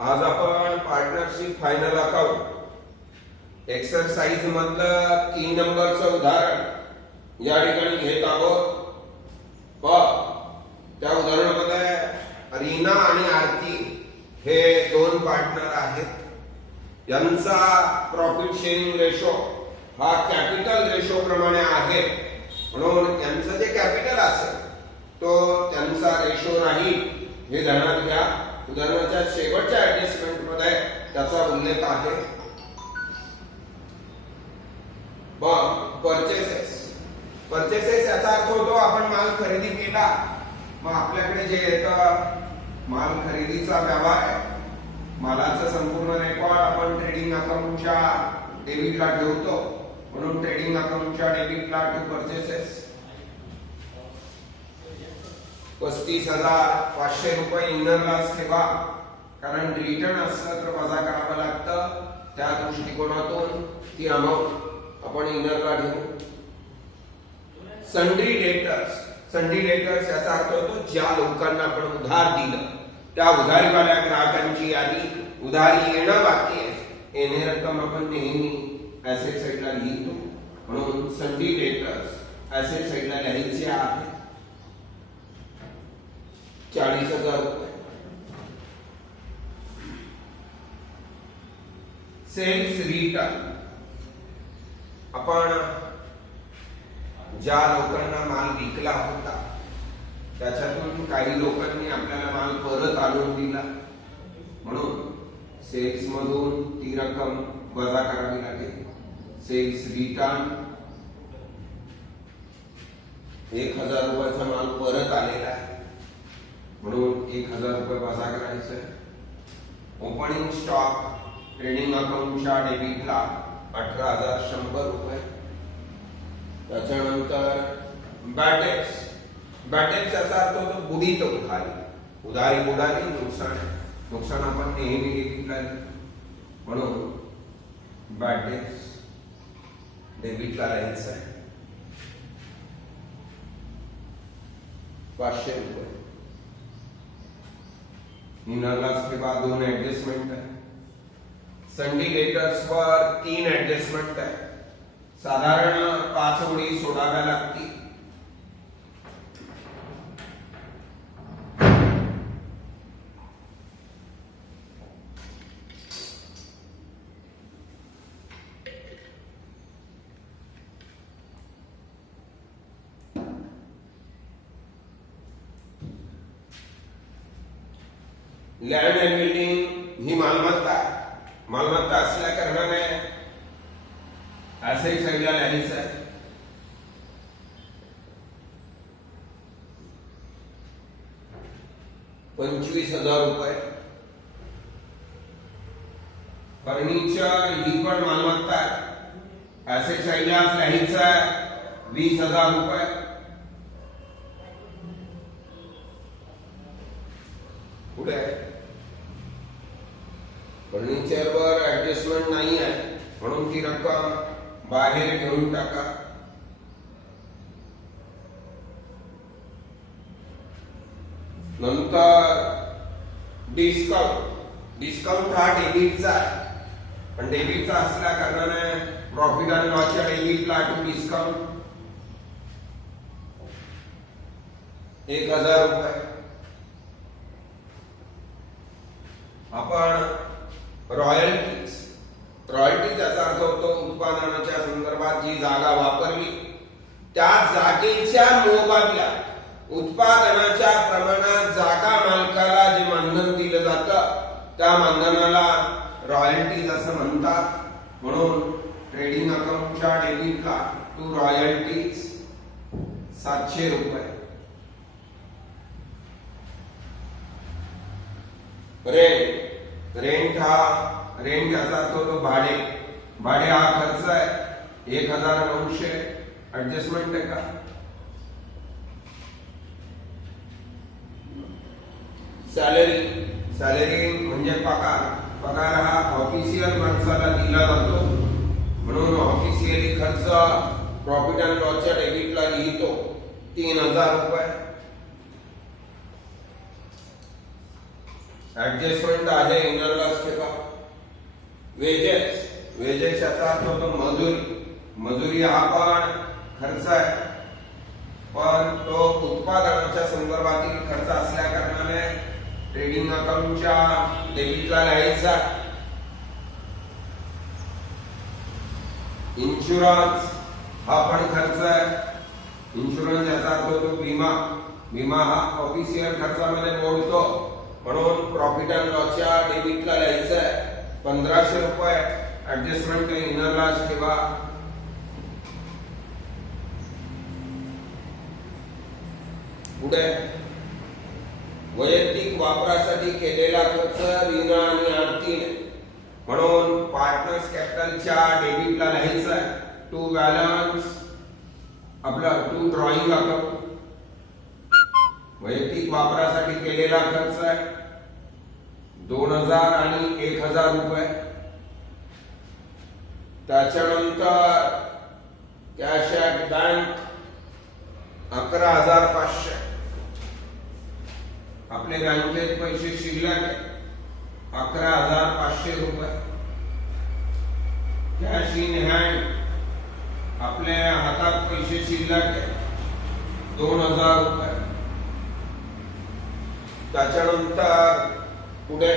आज आपण partnership final account exercise मधलं 3 नंबरचं उदाहरण या ठिकाणी घेत आहोत। त्या उदाहरणामध्ये रीना आणि आरती हे दोन पार्टनर आहेत। यांचा प्रॉफिट शेअरिंग रेशो हा कॅपिटल रेशो प्रमाणे आहे, म्हणून यांचं जे कॅपिटल असेल तो त्यांचा रेशो नाही हे ध्यानात घ्या। उदाहरणाच्या शेवटच्या ऍडजस्टमेंट मध्ये त्याचा उल्लेख आहे। परचेसेस याचा अर्थ होतो आपण माल खरेदी केला, मग आपल्याकडे जे येतं माल खरेदीचा व्यवहार आहे, मालाचा संपूर्ण रेकॉर्ड आपण ट्रेडिंग अकाउंटच्या डेबिटला ठेवतो, म्हणून ट्रेडिंग अकाउंटच्या डेबिटला टू परचेसेस 35,500 रुपये इनरलाच ठेवा, कारण रिटर्न असलं तर वजा करावं लागतं। त्या दृष्टिकोनातून ती अमाउंट आपण इनरला ठेवू। सन्ड्री डेटर्स याचा अर्थ होतो ज्या लोकांना आपण उधार दिलं त्या उधारीवाल्या ग्राहकांची यादी, उधारी येणं बाकी आहे, येणे रक्कम आपण नेहमी ऍसेट साइडला लिहितो, म्हणून सन्ड्री डेटर्स ऍसेट साइडला लिहायचे आहे 40,000 रुपये। सेल्स रिटर्न आपण ज्या लोकांना माल विकला होता त्याच्यातून काही लोकांनी आपल्याला माल परत आणून दिला, म्हणून सेल्स मधून ती रक्कम वजा करावी लागेल। सेल्स रिटर्न 1,000 रुपयाचा माल परत आलेला आहे, म्हणून 1,000 रुपये वजा करायचे। ओपनिंग स्टॉक ट्रेडिंग अकाउंटच्या डेबिटला 18,100 रुपये। त्याच्यानंतर बॅड डेट्स याचा अर्थ होतो बुडीत उधारी नुकसान आपण नेहमी डेबिटला, म्हणून बॅड डेट्स डेबिटला लिहायचं आहे 500 रुपये। इनरलाच ठेवा 2 ऍडजस्टमेंट आहे। सन्ड्री डेटर्स वर 3 ऍडजस्टमेंट आहे, साधारण 5 ओळी सोडाव्या लागतील। लँड अँड बिल्डिंग ही मालमत्ता असल्या कारणाने ऍसेट साइडला लिहायचं आहे 25,000 रुपये। फर्निचर ही पण मालमत्ता आहे, ऍसेट साइडला लिहायचं आहे 20,000 रुपये। पुढे फर्निचर वर ऍडजस्टमेंट नाही आहे, म्हणून ती रक्कम बाहेर घेऊन टाका। नंतर डिस्काउंट हा डेबिटचा आहे, पण डेबिटचा असल्या कारणाने प्रॉफिट अँड लॉसच्या डेबिटला टू डिस्काउंट 1,000 रुपये। आपण रॉयल्टी याचा अर्थ होतो उत्पादनाच्या संदर्भात जी जागा वापरली त्या जागेच्या मोबदल्यात उत्पादनाच्या प्रमाणात जागा मालकाला जे मानधन दिलं जातं त्या मानधनाला रॉयल्टीज असं म्हणतात, म्हणून ट्रेडिंग अकाउंटच्या डेबिटला टू रॉयल्टीज 700 रुपये। रेंट याचा अर्थ होतो भाडे हा खर्च आहे 1,900 ऍडजस्टमेंट आहे का। सॅलरी म्हणजे पगार हा ऑफिशियल माणसाला दिला जातो, म्हणून ऑफिशियली खर्च प्रॉफिट अँड लॉसच्या डेबिटला लिहितो 3,000 रुपये। ऍडजस्टमेंट आहे, इनर लॉस ठेवा. वेजेस, वेजेस याचा अर्थ होतो मजुरी. मजुरी हा पण खर्च आहे, पण तो उत्पादनाच्या संदर्भातील खर्च असल्या कारणाने ट्रेडिंग अकाउंटच्या डेबिटला लिहायचा. इन्शुरन्स हा पण खर्च आहे. इन्शुरन्स याचा अर्थ होतो विमा. विमा हा ऑफिशियल खर्चामध्ये मोडतो, म्हणून प्रॉफिट अँड लॉसच्या डेबिटला लिहायचं आहे 1500 रुपये. ऍडजस्टमेंट इनर लॉस ठेवा. पुढे वैयक्तिक वापरासाठी केलेला खर्च ऋण आणि आर्थिक, म्हणून पार्टनर्स कॅपिटलच्या डेबिटला लिहायचं आहे टू बॅलन्स आपला टू ड्रॉइंग अकाउंट. वैयक्तिक वापरासाठी केलेला खर्च आहे 2000 आणि 1000 रुपये. त्याच्यानंतर कॅश ॲट बँक 11500. आपले बँकेत पैसे शिल्लक 11500 रुपये. कॅश इन हँड आपल्या हातात पैसे शिल्लक 2000 रुपये. त्याच्यानंतर पुढे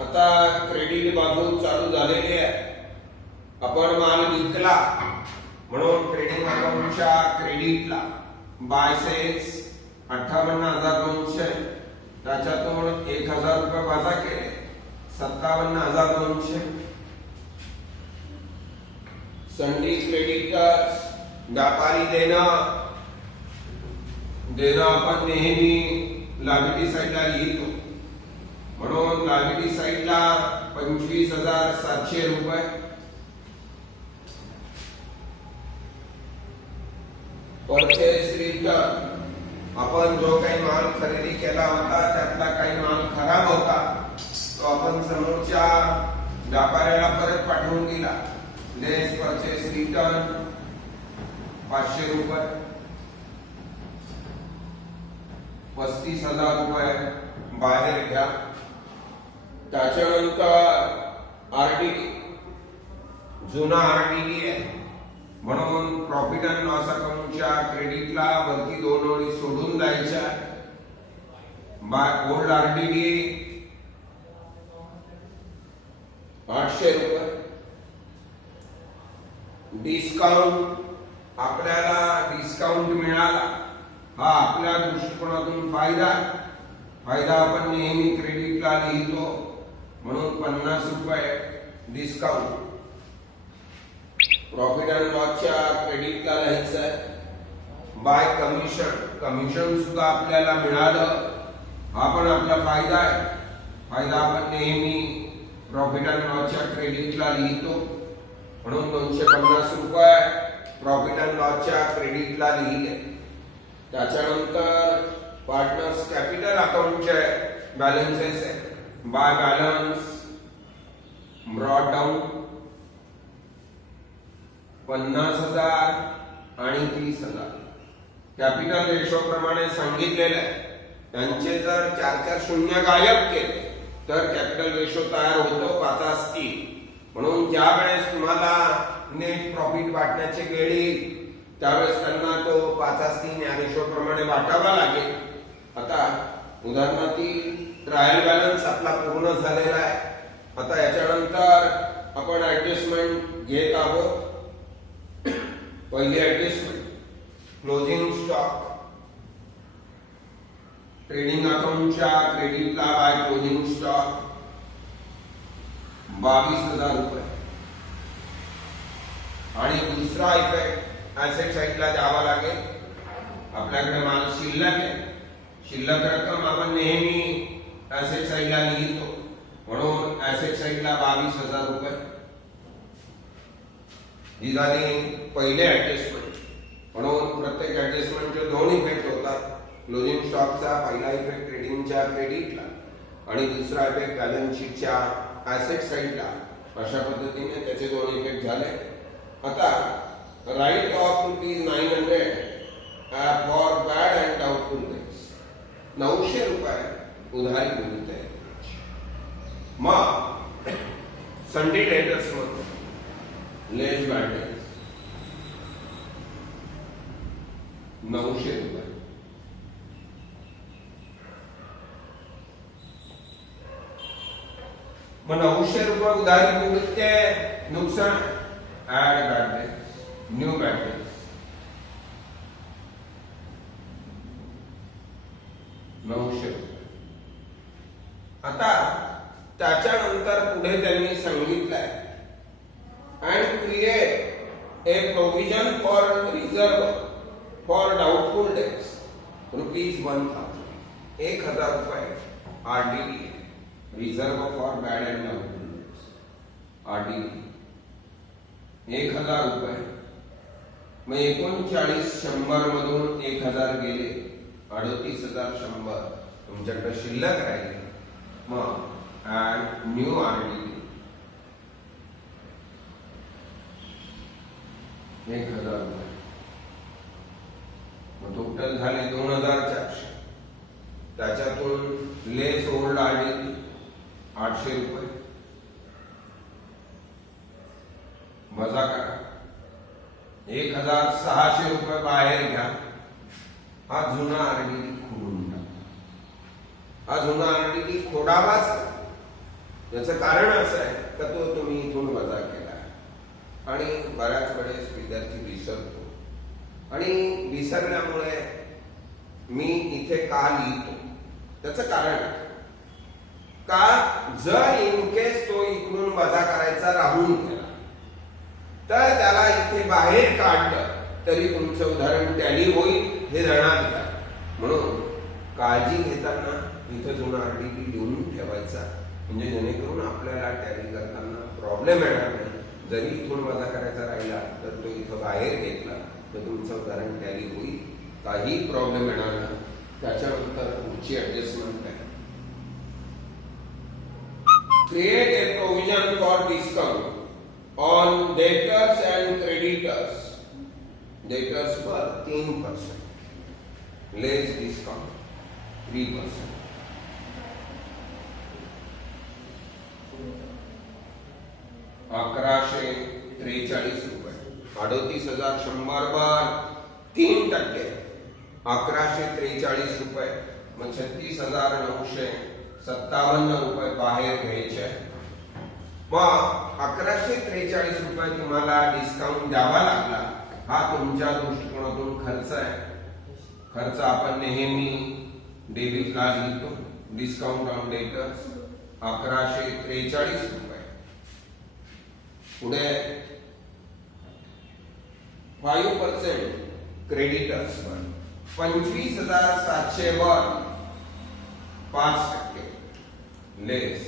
आता क्रेडिट बाजू चालू झालेली आहे. आपण माल विकला, म्हणून ट्रेडिंग अकाउंटच्या क्रेडिटला बाय सेल्स 58,200. त्याच्यातून 1000 रुपये वजा केले 57,200. संडी क्रेडिटर्स व्यापारी देणं आपण नेहमी लायबिलिटी साइडला लिहितो, म्हणून लायबिलिटी साइडला 25,700 रुपये. परचेस रिटर्न आपण जो काही माल खरेदी केला होता त्यातला काही माल खराब होता, तो आपण समोरच्या व्यापाऱ्याला परत पाठवून दिला. लेस परचेस रिटर्न 500 रुपये. 35,000 रुपये बाहेर घ्या. त्याच्यानंतर आरडीडी जुना आरडीडी आहे, म्हणून प्रॉफिट अँड लॉस अकाउंटच्या क्रेडिटला वरती 2 ओळी सोडून द्यायच्या. बाय ओल्ड आरडीडी 800 रुपये. डिस्काउंट आपल्याला डिस्काउंट मिळाला हा आपल्या दृष्टिकोनातून फायदा. आपण नेहमी क्रेडिटला लिहितो, म्हणून 50 रुपये डिस्काउंट. प्रॉफिट अँड लॉसच्या क्रेडिटला लिहायचं आहे. बाय कमिशन सुद्धा आपल्याला मिळालं, हा पण आपला फायदा आहे. आपण नेहमी प्रॉफिट अँड लॉसच्या क्रेडिटला लिहितो, म्हणून 250 रुपये प्रॉफिट अँड लॉसच्या क्रेडिटला लिहिले. त्याच्यानंतर पार्टनर्स कॅपिटल अकाउंटचे बॅलन्सेस आहे. बाय बॅलन्स ब्रॉट डाऊन 50,000 आणि 30,000. कॅपिटल रेशो प्रमाणे सांगितलेलं आहे. त्यांचे जर 4 शून्य गायब केले तर कॅपिटल रेशो तयार होतो 5:3. म्हणून ज्या वेळेस तुम्हाला नेट प्रॉफिट वाटण्याची वेळ येईल त्यावेळेस त्यांना तो 5:3 या रेशो प्रमाणे वाटावा लागेल. आता उदाहरणार्थ ट्रायल बॅलन्स आपला पूर्ण झालेला आहे. आता याच्यानंतर आपण ऍडजस्टमेंट घेत आहोत. पहिली ऍडजस्टमेंट क्लोजिंग स्टॉक. ट्रेडिंग अकाउंटच्या क्रेडिटला बाय क्लोजिंग स्टॉक 22,000 रुपये. आणि दुसरा इफेक्ट ऍसेट साइडला द्यावा लागेल. आपल्याकडे माल शिल्लक आहे, शिल्लक रक्कम आपण नेहमी ऍसेट साइडला लिहितो, म्हणून ऍसेट साइडला 22,000 रुपये. ही झाली पहिले ऍडजस्टमेंट. म्हणून प्रत्येक ऍडजस्टमेंटचे 2 इफेक्ट होतात. क्लोजिंग स्टॉकचा पहिला इफेक्ट ट्रेडिंगच्या क्रेडिटला आणि दुसरा इफेक्ट बॅलन्स शीटच्या ऍसेट साइडला. अशा पद्धतीने त्याचे 2 इफेक्ट झाले. आता write off ₹900 for bad and doubtful debts 900 रुपये उधारी मिळते. मग संडे डेटर्स मध्ये लेस बॅटरी 900 रुपये. मग 900 रुपये उधारी मिळते नुकसान. ऍड बॅटरी न्यू बॅटरी 900 रुपये. आता त्याच्यानंतर पुढे त्यांनी सांगितलंय and create a provision for reserve for doubtful debts ₹1000. 1000 रुपये RDD reserve for bad and doubtful dates RDD 1000 रुपये. मग 39,100 मधून 1000 गेले 38,100 तुमच्याकडे शिल्लक राहिले. मग ऍड न्यू आरडीडी 1000 रुपये. मग टोटल झाले 2,400. त्याच्यातून लेस ओल्ड आरडीडी 800 रुपये वजा करा. 1,600 रुपये बाहेर घ्या. हा जुना आरडीडी खोडून टाका. हा जुना आरडीडी खोडावाच. याचं कारण असं आहे का तो तुम्ही इथून वजा केला आणि बऱ्याच वेळेस विद्यार्थी विसरतो आणि विसरल्यामुळे मी इथे का लिहितो त्याचं कारण का जर इन केस तो इकडून वजा करायचा राहून गेला तर त्याला इथे बाहेर काढलं तरी तुमचं उदाहरण टॅली होईल हे जाणार घ्या. म्हणून काळजी घेताना इथं जुना आरडीडी लिहून ठेवायचा म्हणजे जेणेकरून आपल्याला टॅली करताना प्रॉब्लेम येणार नाही. जरी इथून वजा करायचा राहिला तर तो इथं बाहेर घेतला तर तुमचं उदाहरण टॅली होईल. काही प्रॉब्लेम येणार नाही. त्याच्यानंतर पुढची ऍडजस्टमेंट आहे create a provision for discount on debtors and creditors. Debtors per 3% less discount 3%. ₹1,143 रुपये 38,100 वर 3%. 1,143 रुपये. मग 36,957 रुपये बाहेर घ्यायचे. मग 1,143 रुपये तुम्हाला डिस्काउंट द्यावा लागला. हा तुमच्या दृष्टिकोनातून खर्च आहे. खर्च आपण नेहमी डेबिटला लिहितो. डिस्काउंट ऑन डेटर्स 1,143 रुपये. पुढे 5% क्रेडिटर्स वर 25,700 वर 5% लेस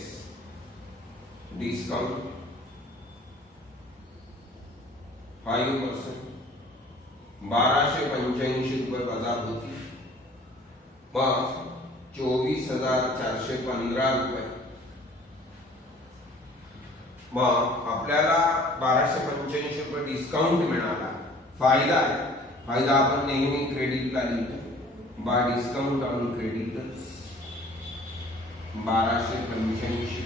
डिस्काउंट 5%. 1,285 रुपये वजा होती. मग 24,415 रुपये. मग आपल्याला 1,285 रुपये डिस्काउंट मिळाला. फायदा आहे. फायदा आपण नेहमी क्रेडिटला लिहितो. Bye discount on creditors 1,285